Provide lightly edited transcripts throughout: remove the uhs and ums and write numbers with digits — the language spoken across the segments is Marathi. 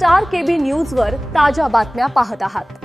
स्टार केबी न्यूजवर ताज्या बातम्या पाहत आहात।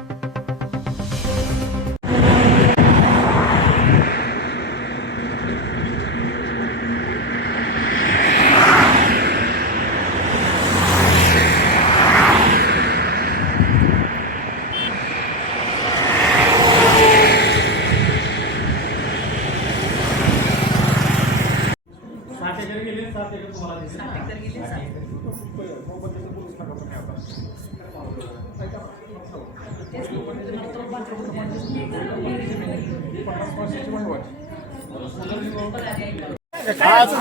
आज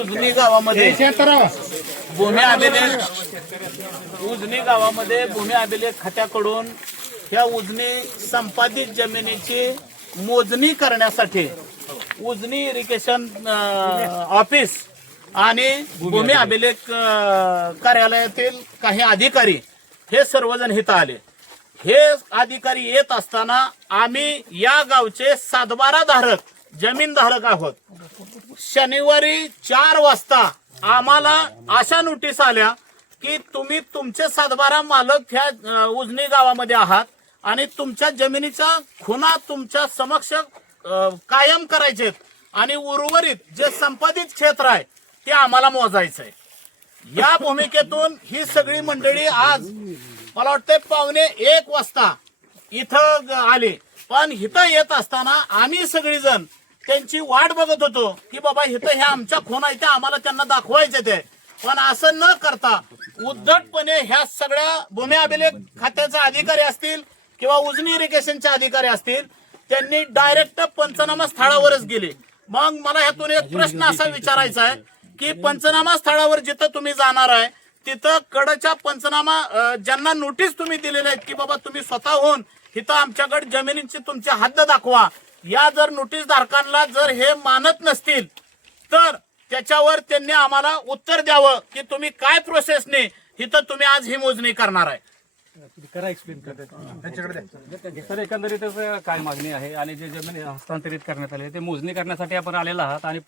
उजनी गावामध्ये भूमी अभिलेख खात्याकडून ह्या उजनी संपादित जमिनीची मोजणी करण्यासाठी उजनी इरिगेशन ऑफिस आणि भूमी अभिलेख कार्यालयातील काही अधिकारी हे सर्वजण इथं आले। हे अधिकारी येत असताना आम्ही या गावचे सातबारा धारक जमीन धारक आहोत। शनिवारी 4 वाजता आम्हाला अशा नोटीस आल्या की तुम्ही तुमचे सातबारा मालक ह्या उजनी गावामध्ये आहात आणि तुमच्या जमिनीचा खुणा तुमच्या समक्ष कायम करायचे आणि उर्वरित जे संपादित क्षेत्र आहे ते आम्हाला मोजायचंय। या भूमिकेतून ही सगळी मंडळी आज मला वाटतं 12:45 वाजता इथं आले, पण इथं येत असताना आम्ही सगळीजण त्यांची वाट बघत होतो की बाबा इथं ह्या आमच्या खूण आहे त्या आम्हाला त्यांना दाखवायचे ते, पण असं न करता उद्धटपणे ह्या सगळ्या भूमी अभिलेख खात्याचे अधिकारी असतील किंवा उजनी इरिगेशनचे अधिकारी असतील त्यांनी डायरेक्ट पंचनामा स्थळावरच गेले। मग मला ह्यातून एक प्रश्न असा विचारायचा आहे की पंचनामा स्थळावर जिथं तुम्ही जाणार आहे तिथं कडच्या पंचनामा ज्यांना नोटीस तुम्ही दिलेल्या आहेत की बाबा तुम्ही स्वतःहून इथं आमच्याकडे जमिनीची तुमची हद्द दाखवा, या जर नोटीस धारकांना जर हे मानत नसतील तर त्याच्यावर त्यांनी आम्हाला उत्तर द्यावं की तुम्ही काय प्रोसेसने इथं तुम्ही आज ही मोजणी करणार आहे। करा एक्सप्लेन करतात सर, एकंदरीतच काय मागणी आहे आणि जे जमीन हस्तांतरित करण्यात आले ते मोजणी करण्यासाठी आपण आलेला आहात आणि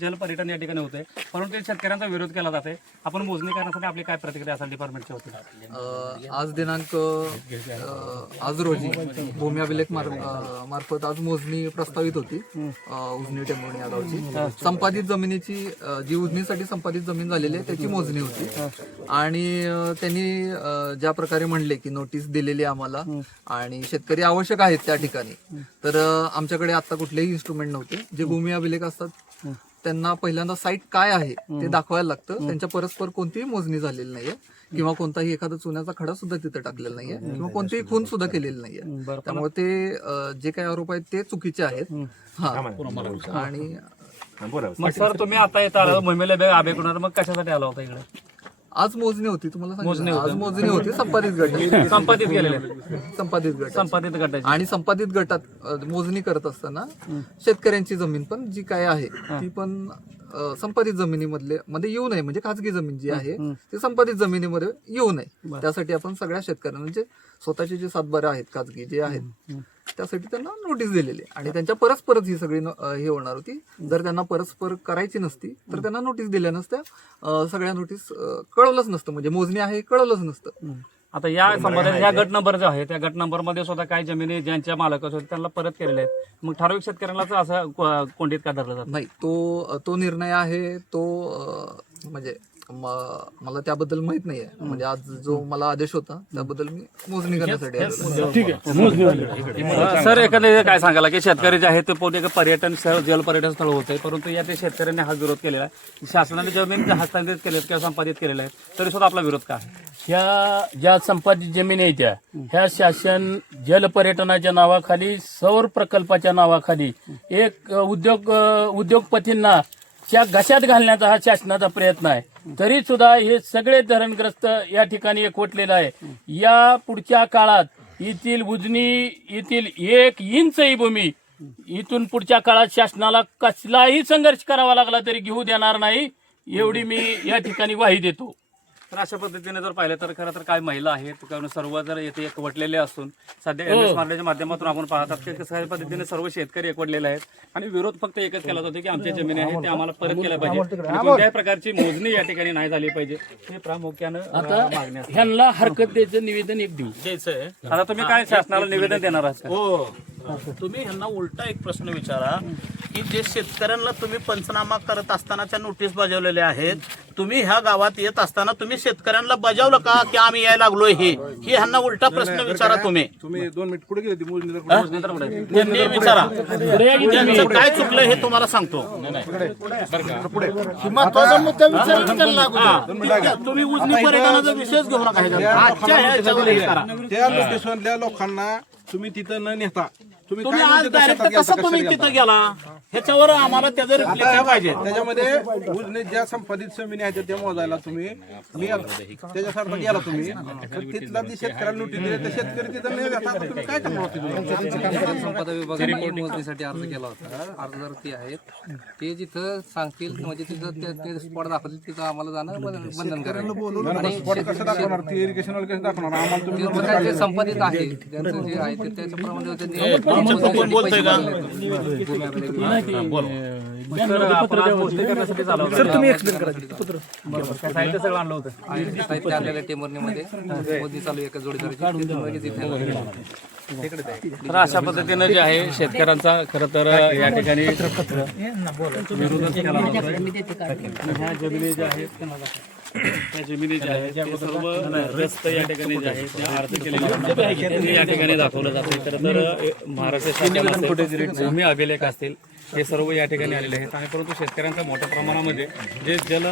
जलपर्यटन या ठिकाणी होते, परंतु शेतकऱ्यांचा विरोध केला जाते। आपण मोजणी करण्यासाठी आपली काय प्रतिक्रिया असेल डिपार्टमेंटची होती? आज दिनांक आज रोजी भूमी अभिलेख मार्फत आज मोजणी प्रस्तावित होती उजनी टेंभुर्णी या गावची। संपादित जमिनीची जी उजनीसाठी संपादित जमीन झालेली आहे त्याची मोजणी होती आणि त्यांनी ज्या प्रकारे म्हणले की नोटीस दिलेली आम्हाला आणि शेतकरी आवश्यक आहेत त्या ठिकाणी, तर आमच्याकडे आता कुठलेही इन्स्ट्रुमेंट नव्हते। जे भूमी अभिलेख असतात त्यांना पहिल्यांदा साईट काय आहे ते दाखवायला लागतं। त्यांच्या परस्पर कोणतीही मोजणी झालेली नाहीये किंवा कोणताही एखादा चुन्याचा खडा सुद्धा तिथे टाकलेला नाहीये किंवा कोणतीही खून सुद्धा केलेली नाहीये। त्यामुळे ते जे काही आरोप आहेत ते चुकीचे आहेत। आणि मग सर तुम्ही आता येत आला भूमीला अभिलेख, मग कशासाठी आला होता इकडे? आज मोजणी होती, तुम्हाला सांगितलं आज मोजणी होती संपादित गट संपादित केलेले संपादित गट आणि संपादित गटात मोजणी करत असताना शेतकऱ्यांची जमीन पण जी काय आहे ती पण संपादित जमिनीमध्ये येऊ नये, म्हणजे खाजगी जमीन जी आहे ती संपादित जमिनीमध्ये येऊ नये त्यासाठी आपण सगळ्या शेतकऱ्यांना म्हणजे स्वतःचे जे सातबारे आहेत खाजगी जे आहेत त्यासाठी त्यांना नोटीस दिलेली आणि त्यांच्या परस्परच ही सगळी हे होणार होती। जर त्यांना परस्पर करायची नसती तर त्यांना नोटीस दिल्या नसत्या, सगळ्या नोटीस कळवलंच नसतं, म्हणजे मोजणी आहे कळवलंच नसतं। आता या संबंधात या गट नंबर जो आहे त्या गट नंबर मध्ये स्वतः काही जमिनी ज्यांच्या मालक होते त्यांना परत केलेले आहेत, मग ठराविक शेतकऱ्यांना असं कोंडीत का धरलं जात नाही? तो निर्णय आहे तो म्हणजे मला त्याबद्दल माहित नाहीये, म्हणजे आज जो मला आदेश होता त्याबद्दल मी मोजणी करण्यासाठी आलो। सर, एखादे काय सांगायला की शेतकरी जे आहे ते पोटे पर्यटन स्थळ जलपर्यटन स्थळ होते, परंतु या ते शेतकऱ्यांनी हा विरोध केलेला आहे। शासनाने जमीन हस्तांतरित केले किंवा संपादित केलेला आहे तरी सुद्धा आपला विरोध का आहे? ह्या ज्या संपादित जमिनी आहेत ह्या शासन जलपर्यटनाच्या नावाखाली सौर प्रकल्पाच्या नावाखाली एक उद्योगपतींना च्या घशात घालण्याचा हा शासनाचा प्रयत्न आहे। तरी सुद्धा हे सगळे धरणग्रस्त या ठिकाणी एकवटलेलं आहे। या पुढच्या काळात येथील उजनी येथील 1 इंचही भूमी इथून पुढच्या काळात शासनाला कसलाही संघर्ष करावा लागला तरी घेऊ देणार नाही, एवढी मी या ठिकाणी ग्वाही देतो। तर अशा पद्धतीने जर पाहिलं तर खरं तर काय महिला आहेत कारण सर्व जर येथे एकवटलेले असून सध्या MS मार्लेच्या माध्यमातून आपण पाहतात की कशा पद्धतीने सर्व शेतकरी एकवटलेले आहेत आणि विरोध फक्त एकच केला जातो की आमच्या जमिनी आहेत ते आम्हाला परत केल्या पाहिजे आणि कोणत्याही प्रकारची मोजणी या ठिकाणी नाही झाली पाहिजे हे प्रामुख्यानं मागणी असते. ह्यांना हरकत द्यायचं निवेदन एक देऊ. द्यायचंय. आता तुम्ही काय शासनाला निवेदन देणार आहात का? हो, तुम्ही ह्यांना उलटा एक प्रश्न विचारा की जे शेतकऱ्यांना तुम्ही पंचनामा करत असतानाच्या नोटीस बजावलेल्या आहेत, तुम्ही ह्या गावात येत असताना तुम्ही शेतकऱ्यांना बजावलं का की आम्ही यायला लागलोय हे ह्यांना उलटा प्रश्न विचारा. तुम्ही 2 मिनिट पुढे गेली ती मोजणी त्यांनी विचारा त्यांचं काय चुकलं हे तुम्हाला सांगतो. महत्वाचा मुद्दा विचारा. तुम्ही उजनी पर्यटनाचा विषयच घेऊ नका ह्याच्यात. आजच्या ह्याच्यावर हे करा. त्या लोकेशनल्या लोकांना तुम्ही तिथं न नेता तुम्ही तुम्ही काय आज म्हणता डायरेक्ट शेतात कसं गेलता, तुम्ही कशाला तिथं गेलता? गेला ह्याच्यावर आम्हाला त्याचं रिफ्लेक्शन पाहिजे. त्याच्यामध्ये उजने ज्या संपादित जमिनी आहेत त्या मोजायला तुम्ही त्याच्यासारखं गेला तुम्ही तर तिथला ती शेतकऱ्याला नोटीस दिली तर शेतकरी तिथं नाही जाता. आता तुम्ही काय करणार होते? संपदा विभागाने मोजणीसाठी अर्ज केला होता. अर्जदार ते आहेत ते जिथं सांगतील म्हणजे तिथं ते स्पॉट दाखवतील तिथं आम्हाला जाणं बंधनकारक आहे. स्पॉट कसं दाखवणार ती इरिगेशन वाले कसं दाखवणार आम्हाला तुम्ही ते काय जे संपादित आहे त्यांचं जे आहे ते त्याच्याप्रमाणे त्यांनी कोण बोलतोय का? साहित्य सगळं आणलं होतं. साहित्य आलेलं टेमर्नीमध्ये मोदी चालू एका जोडीदाराची तर अशा पद्धतीनं जे आहे शेतकऱ्यांचा खरं तर या ठिकाणी विरोधच केला जातोय. आणि ह्या जमिनी ज्या आहेत त्या जमिनी ज्या आहेत ते सर्व रस्त या ठिकाणी जे आहेत त्या अर्ज केलेले ते या ठिकाणी दाखवलं जाते. खरं तर महाराष्ट्र शासन भूमी अभिलेख असतील हे सर्व या ठिकाणी आलेले आहेत आणि परंतु शेतकऱ्यांच्या मोठ्या प्रमाणामध्ये जे जल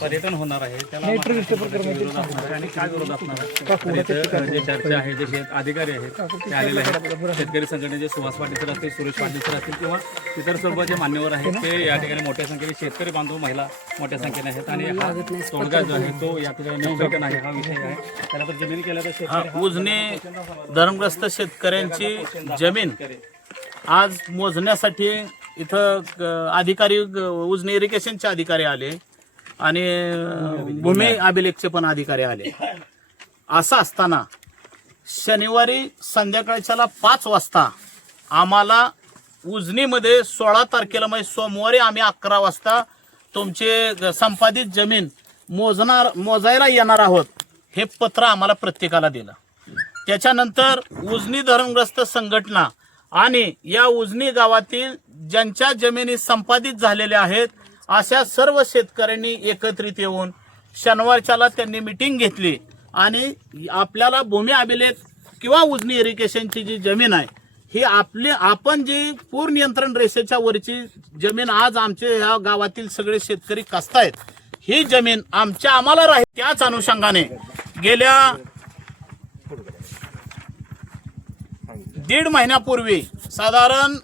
पर्यटन होणार आहे त्याला विरोध असणार आहे. आणि काय विरोध असणार आहे तर इथं जे चर्चा आहे जे अधिकारी आहेत ते आलेले आहेत. शेतकरी संघटनेचे सुहास पाटील सर असतील, सुरेश पाटील सर असतील किंवा इतर सर्व जे मान्यवर आहेत ते या ठिकाणी मोठ्या संख्येने शेतकरी बांधव महिला मोठ्या संख्येने आहेत आणि हा तोडगा जो आहे तो या ठिकाणी निष्कर्षण आहे हा विषय आहे. त्याला तर जमीन केल्या तर शेतकरी उजनी धर्मग्रस्त शेतकऱ्यांची जमीन आज मोजण्यासाठी इथं अधिकारी उजनी इरिगेशनचे अधिकारी आले आणि भूमी अभिलेखचे पण अधिकारी आले. असं असताना शनिवारी संध्याकाळच्याला 5 वाजता आम्हाला उजनीमध्ये 16 तारखेला म्हणजे सोमवारी आम्ही 11 वाजता तुमचे संपादित जमीन मोजायला येणार आहोत हे पत्र आम्हाला प्रत्येकाला दिलं. त्याच्यानंतर उजनी धरणग्रस्त संघटना आणि या उजनी गावातील ज्यांच्या जमिनी संपादित झालेल्या आहेत अशा सर्व शेतकऱ्यांनी एकत्रित येऊन शनिवारच्याला त्यांनी मिटिंग घेतली आणि आपल्याला भूमी अभिलेख किंवा उजनी इरिगेशनची जी जमीन आहे ही आपण जी पूर नियंत्रण रेषेच्या वरची जमीन आज आमचे ह्या गावातील सगळे शेतकरी कसतायत ही जमीन आम्हाला राहील. त्याच अनुषंगाने गेल्या 1.5 महिन्यापूर्वी साधारण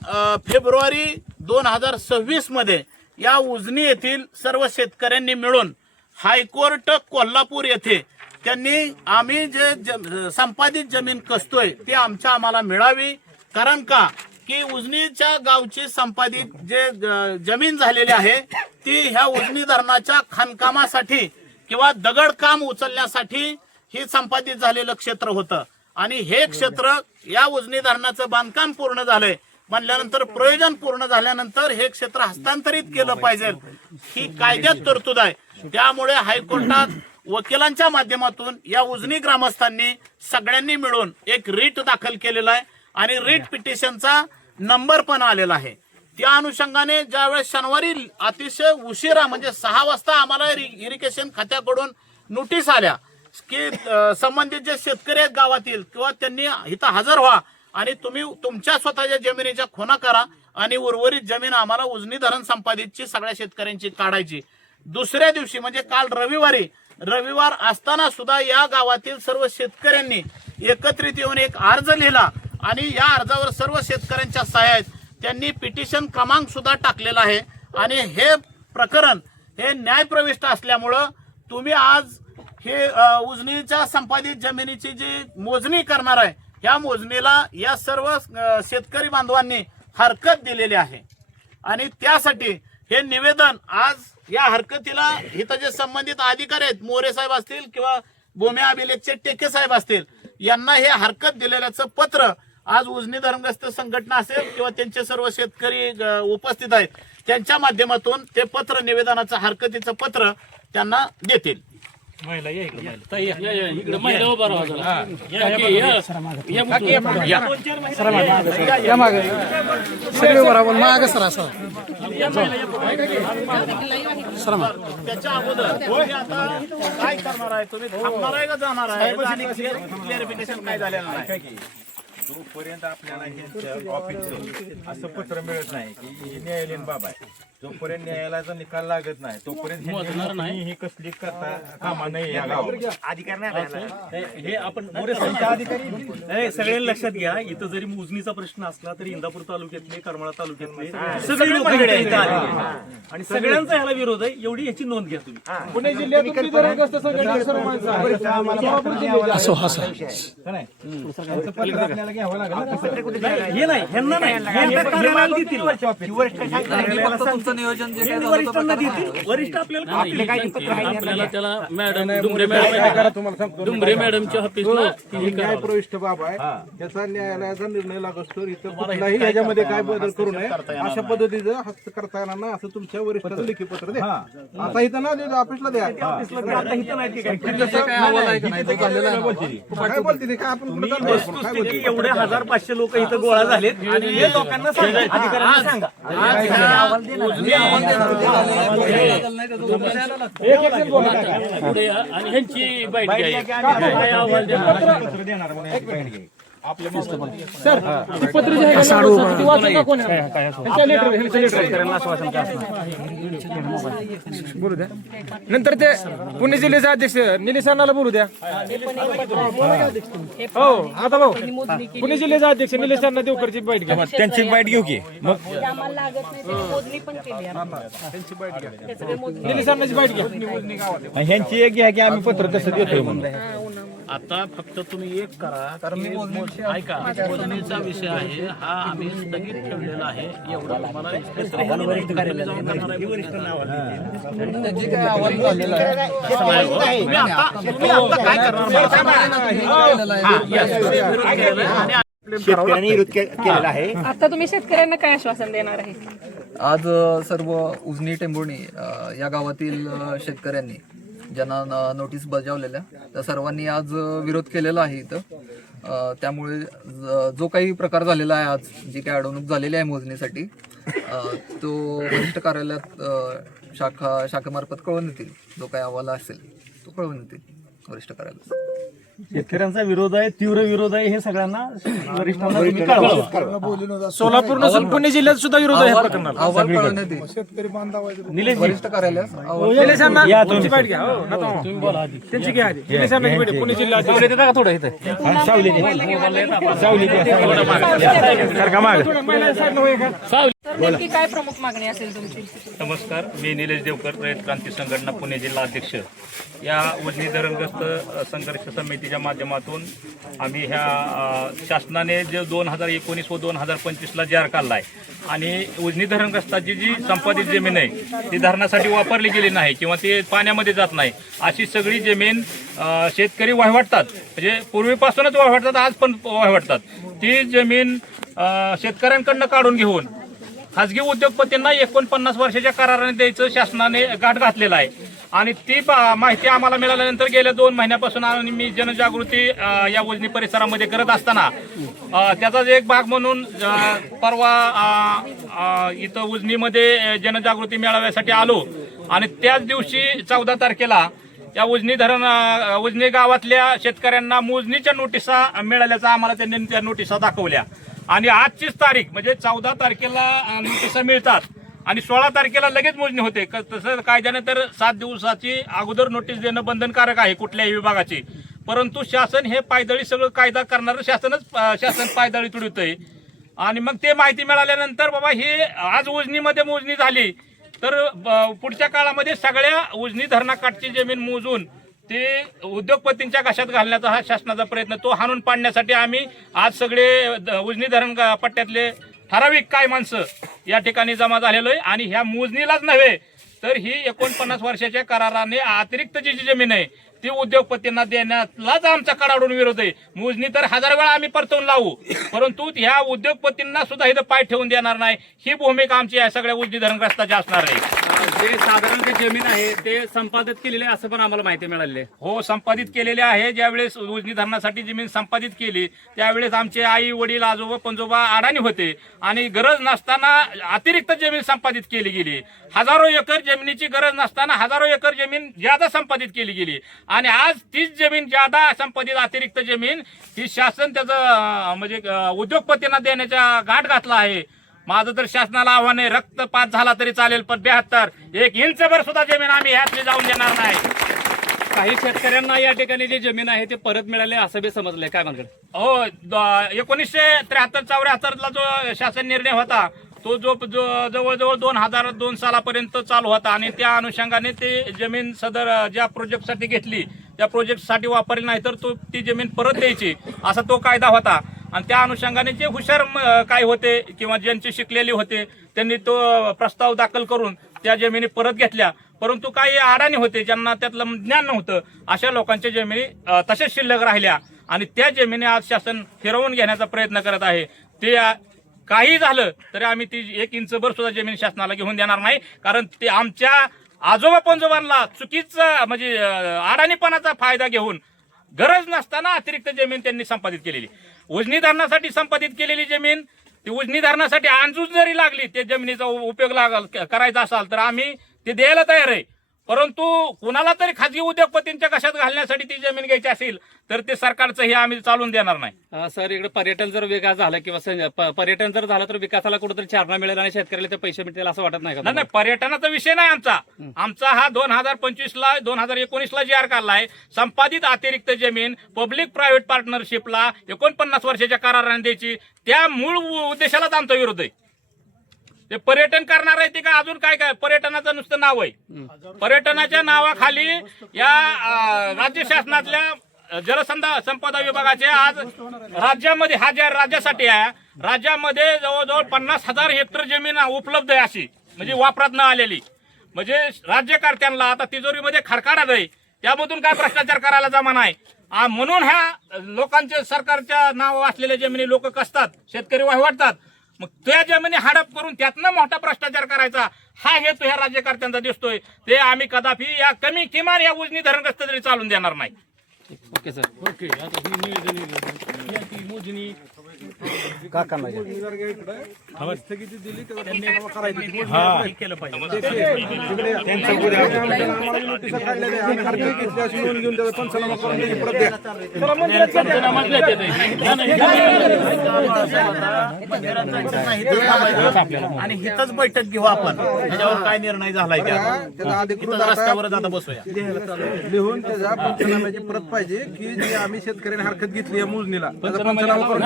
फेब्रुवारी 2026 मध्ये या उजनी येथील सर्व शेतकऱ्यांनी मिळून हायकोर्ट कोल्हापूर येथे त्यांनी आम्ही जे संपादित जमीन कसतोय ती आम्हाला मिळावी. कारण का की उजनीच्या गावची संपादित जे जमीन झालेली आहे ती ह्या उजनी धरणाच्या खाणकामासाठी किंवा दगडकाम उचलण्यासाठी ही संपादित झालेलं क्षेत्र होतं आणि हे क्षेत्र या उजनी धरणाचं बांधकाम पूर्ण झालंय म्हणल्यानंतर प्रयोजन पूर्ण झाल्यानंतर हे क्षेत्र हस्तांतरित केलं पाहिजे ही कायद्यात तरतूद आहे. त्यामुळे हायकोर्टात वकिलांच्या माध्यमातून या उजनी ग्रामस्थांनी सगळ्यांनी मिळून एक रीट दाखल केलेला आहे आणि रीट पिटिशनचा नंबर पण आलेला आहे. त्या अनुषंगाने ज्यावेळेस शनिवारी अतिशय उशिरा म्हणजे 6 वाजता आम्हाला इरिगेशन खात्याकडून नोटीस आल्या की संबंधित जे शेतकरी आहेत गावातील किंवा त्यांनी इथं हजर व्हा आणि तुम्ही तुमच्या स्वतःच्या जमिनीच्या खुणा करा आणि उर्वरित जमीन आम्हाला उजनी धरण संपादितची सगळ्या शेतकऱ्यांची काढायची. दुसऱ्या दिवशी म्हणजे काल रविवार असताना सुद्धा या गावातील सर्व शेतकऱ्यांनी एकत्रित येऊन एक अर्ज लिहिला आणि या अर्जावर सर्व शेतकऱ्यांच्या सह्या आहेत. त्यांनी पिटिशन क्रमांक सुद्धा टाकलेला आहे आणि हे प्रकरण हे न्यायप्रविष्ट असल्यामुळं तुम्ही आज हे उजनीच्या संपादित जमिनीची जी मोजणी करणार आहे या मोजणीला या सर्व शेतकरी बांधवांनी हरकत दिलेली आहे आणि त्यासाठी हे निवेदन आज या हरकतीला इथं जे संबंधित अधिकारी आहेत, मोरे साहेब असतील किंवा भूमी अभिलेखचे टेके साहेब असतील, यांना हे हरकत दिलेल्याचं पत्र आज उजनी धर्मग्रस्त संघटना असेल किंवा त्यांचे सर्व शेतकरी उपस्थित आहेत, त्यांच्या माध्यमातून ते पत्र निवेदनाचं हरकतीचं पत्र त्यांना देतील. इकडे महिला उभा राहा जरा. काकी, या त्याच्या अगोदर तुम्ही आता काय करणार आहे? तुम्ही थांबणार आहे का जाणार आहे? क्लिअरिफिकेशन काय झालेलं नाही. जोपर्यंत आपल्याला ह्यांच्या ऑफिसचं असं पत्र मिळत नाही की हे न्यायालयीन बाब आहे, जोपर्यंत न्यायालयाचा निकाल लागत नाही तोपर्यंत ह्यांनी ही कसली करता कामा नाही या गावात. हे आपण अधिकारी सगळे लक्षात घ्या. इथं जरी मोजणीचा प्रश्न असला तरी इंदापूर तालुक्यातले, करमाळा तालुक्यातले सगळे लोक इकडे इथं आलेले आहेत. आणि सगळ्यांचा ह्याला विरोध आहे, एवढी याची नोंद घ्या तुम्ही. पुणे जिल्ह्यातून किती धरणग्रस्त संघटना सर्व माणसं आहेत? हे नाही, ह्यांना नाही, ह्यांच्या कार्यालयाला देतील. तुमचं नियोजन जे काय वरिष्ठांना देतील. वरिष्ठ आपल्याला आपल्याला त्याला मॅडम डुंबरे मॅडमच्या ऑफिसला न्यायप्रविष्ट बाब आहे, त्याचा न्यायालयाचा निर्णय लागतो. इथं कुठलाही ह्याच्यामध्ये काय बदल करू नये अशा पद्धतीचं हस्त करता येणार नाही असं तुमच्या वरिष्ठाचं लेखी पत्र द्या. आता इथं ना देतो, ऑफिसला द्या. आता इथं नाही ते काय. काय अहवाल आहे का नाही तो झालेला आहे. काय बोलते ते? काय आपण कुठं चाललोय? काय बोलते? एवढे 1500 लोक इथं गोळा झालेत आणि हे लोकांना सांगा, अधिकाऱ्यांना सांगा. पुढे या आणि ह्यांची बाईट घ्या. काय अहवाल देणार? नंतर ते पुणे जिल्ह्याचे अध्यक्ष निलेश अण्णाला बोलू द्या. हो आता भाऊ पुणे जिल्ह्याचे अध्यक्ष निलेश अण्णा देवकरची बाईट घ्या. त्यांची बाईट घेऊ की मग निलेश अण्णाची बाईट घ्या. ह्यांची एक घ्या की आम्ही पत्र कसं देतोय म्हणून. आता फक्त तुम्ही एक करा, ऐका, मोजणीचा विषय आहे हा, आम्ही स्थगित ठेवलेला आहे. एवढं तुम्हाला जे काय अहवाल झालेला आहे तुम्ही आता काय करणार? शेतकऱ्यांनी विरोध केलेला आहे. आता तुम्ही शेतकऱ्यांना काय आश्वासन देणार आहे? आज सर्व उजनी टेंभुर्णी या गावातील शेतकऱ्यांनी ज्यांना नोटीस बजावलेल्या त्या सर्वांनी आज विरोध केलेला आहे इथं. त्यामुळे जो काही प्रकार झालेला आहे आज, जी काही अडवणूक झालेली आहे मोजणीसाठी, तो वरिष्ठ कार्यालयात शाखेमार्फत कळवून येतील. जो काही अहवाल असेल तो कळवून येतील वरिष्ठ कार्यालयात. शेतकऱ्यांचा विरोध आहे, तीव्र विरोध आहे, हे सगळ्यांना वरिष्ठांना तुम्ही कळवा. सोलापूर नसून पुणे जिल्ह्यात सुद्धा विरोध आहे. अहवाल कळवण्यात येईल. वरिष्ठ कार्यालयात अहवाल निलेश अण्णा तुमची बाईट घ्या. हो ना त्यांची घ्या आधी. निलेश अण्णाची बाईट पुणे जिल्हा थोडं इथं तर नेमकी काय प्रमुख मागणी असेल तुमची? नमस्कार, मी निलेश देवकर, रयत क्रांती संघटना पुणे जिल्हा अध्यक्ष. या उजनी धरणग्रस्त संघर्ष समितीच्या माध्यमातून आम्ही ह्या शासनाने जे 2019 व 2025ला जार काढला आहे आणि उजनी धरणग्रस्ताची जी संपादित जमीन आहे ती धरणासाठी वापरली गेली नाही किंवा ती पाण्यामध्ये जात नाही, अशी सगळी जमीन शेतकरी वाहवाटतात. म्हणजे पूर्वीपासूनच वाहवाटतात, आज पण वाहवाटतात. ती जमीन शेतकऱ्यांकडनं काढून घेऊन खासगी उद्योगपतींना 49 वर्षाच्या कराराने द्यायचं शासनाने गाठ घातलेला आहे. आणि ती माहिती आम्हाला मिळाल्यानंतर गेल्या 2 महिन्यापासून मी जनजागृती या उजनी परिसरामध्ये करत असताना त्याचाच एक भाग म्हणून परवा इथं उजनीमध्ये जनजागृती मेळाव्यासाठी आलो आणि त्याच दिवशी 14 तारखेला या उजनी गावातल्या शेतकऱ्यांना मोजणीच्या नोटिसा मिळाल्याचा आम्हाला त्यांनी त्या नोटिसा दाखवल्या. आणि आजचीच तारीख म्हणजे 14 तारखेला नोटिसा मिळतात आणि 16 तारखेला लगेच मोजणी होते. तसं कायद्याने तर 7 दिवसाची अगोदर नोटीस देणं बंधनकारक आहे कुठल्याही विभागाची. परंतु शासन हे पायदळी सगळं कायदा करणारं शासन पायदळी तुडवतंय. आणि मग ते माहिती मिळाल्यानंतर बाबा ही आज उजनीमध्ये मोजणी झाली तर पुढच्या काळामध्ये सगळ्या उजनी धरणाकाठची जमीन मोजून ते उद्योगपतींच्या घशात घालण्याचा हा शासनाचा प्रयत्न, तो हाणून पाडण्यासाठी आम्ही आज सगळे उजनी धरण पट्ट्यातले ठराविक काय माणसं या ठिकाणी जमा झालेलो आहे आणि ह्या मोजणीलाच नव्हे तर ही 49 वर्षाच्या कराराने अतिरिक्त जी जमीन आहे ती उद्योगपतींना देण्यालाच आमचा कडाडून विरोध आहे. मोजणी तर 1000 वेळा आम्ही परतवून लावू, परंतु ह्या उद्योगपतींना सुद्धा इथं पाय ठेवून देणार नाही. ही भूमिका आमची या सगळ्या उजनी धरणग्रस्ताची असणार आहे. जे साधारण जे जमीन आहे ते संपादित केलेले असं पण आम्हाला माहिती मिळाली. हो, संपादित केलेले आहे. ज्यावेळेस उजनी धरणासाठी जमीन संपादित केली त्यावेळेस आमचे आई वडील आजोबा पंजोबा अडाणी होते आणि गरज नसताना अतिरिक्त जमीन संपादित केली गेली. हजारो एकर जमिनीची गरज नसताना हजारो एकर जमीन ज्यादा संपादित केली गेली आणि आज तीच जमीन ज्यादा संपादित अतिरिक्त जमीन ही शासन त्याचं म्हणजे उद्योगपतींना देण्याचा घाट घातला आहे. माझं तर शासनाला आव्हान आहे, रक्तपात झाला तरी चालेल पण 72 1 इंचभर सुद्धा जमीन आम्ही ह्यातली जाऊन देणार नाही. काही शेतकऱ्यांना या ठिकाणी जे जमीन आहे ते परत मिळाले असं बी समजलंय, काय म्हणतात? हो, 1973-74 ला जो शासन निर्णय होता तो जो जवळजवळ 2002 सालापर्यंत चालू होता आणि त्या अनुषंगाने ते जमीन सदर ज्या प्रोजेक्टसाठी घेतली त्या प्रोजेक्टसाठी वापरली नाही तर ती जमीन परत द्यायची असा तो कायदा होता. आणि त्या अनुषंगाने जे हुशार काय होते किंवा ज्यांचे शिकलेले होते त्यांनी तो प्रस्ताव दाखल करून त्या जमिनी परत घेतल्या. परंतु काही अडाणी होते ज्यांना त्यातलं ज्ञान नव्हतं अशा लोकांच्या जमिनी तशाच शिल्लक राहिल्या आणि त्या जमिनी आज शासन फिरवून घेण्याचा प्रयत्न करत आहे. ते काही झालं तरी आम्ही ती 1 इंचभर सुद्धा जमीन शासनाला घेऊन देणार नाही, कारण ते आमच्या आजोबा पंजोबांना चुकीचं म्हणजे अडाणीपणाचा फायदा घेऊन गरज नसताना अतिरिक्त जमीन त्यांनी संपादित केलेली. उजनी धरणासाठी संपादित केलेली जमीन ती उजनी धरणासाठी अंजूज जरी लागली ते जमिनीचा उपयोग करायचा असाल तर आम्ही ते द्यायला तयार आहे. परंतु कुणाला तरी खाजगी उद्योगपतींच्या कशात घालण्यासाठी ती जमीन घ्यायची असेल तर ते सरकारचं हे आम्ही चालून देणार नाही. सर, इकडे पर्यटन जर विकास झाला किंवा पर्यटन जर झालं तर विकासाला कुठेतरी चालना मिळेल आणि शेतकऱ्याला ते पैसे मिळतील असं वाटत नाही का? नाही, पर्यटनाचा विषय नाही आमचा हा 2025ला 2019ला जी आर काढलाय. संपादित अतिरिक्त जमीन पब्लिक प्रायव्हेट पार्टनरशिपला 49 वर्षाच्या कराराने द्यायची, त्या मूळ उद्देशालाच आमचा विरोध आहे. ते पर्यटन करणार आहे ते का अजून काय काय पर्यटनाचं नुसतं नाव आहे. पर्यटनाच्या नावाखाली या राज्य शासनातल्या जलसंपदा विभागाचे आज राज्यामध्ये हा ज्या राज्यासाठी आहे राज्यामध्ये जवळजवळ 50,000 हेक्टर जमीन उपलब्ध आहे अशी म्हणजे वापरात न आलेली. म्हणजे राज्यकर्त्यांना आता तिजोरीमध्ये खडकाडत आहे त्यामधून काय भ्रष्टाचार करायला जमा नाही. म्हणून ह्या लोकांचे सरकारच्या नाव असलेल्या जमिनी लोक कसतात, शेतकरी वाहवाटतात. मग त्या जमिनी हडप करून त्यातनं मोठा भ्रष्टाचार करायचा हा हेतू ह्या राज्यकर्त्यांचा दिसतोय. ते आम्ही कदापि या किमान या उजनी धरणग्रस्त तरी चालून देणार नाही. Okay sir. ओके, आता ही नियोजन मोजणी स्थगिती दिली केलं पाहिजे. आणि हिथंच बैठक घेऊ आपण त्याच्यावर काय निर्णय झालाय त्याला अधिकृत रस्त्यावरच आता बसूया लिहून त्याचा पंचनाम्याची प्रत पाहिजे की जी आम्ही शेतकऱ्यांनी हरकत घेतली आहे मोजणीला त्याचा पंचनामा करून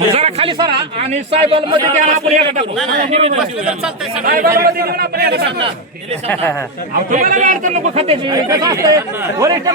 जरा खाली सरा आणि साहेबांमध्ये आपण याला टाकू. साहेबांमध्ये आपण याला टाकू. तुम्हाला काय अडचण नको खात्याची. कसं असतंय, वरिष्ठ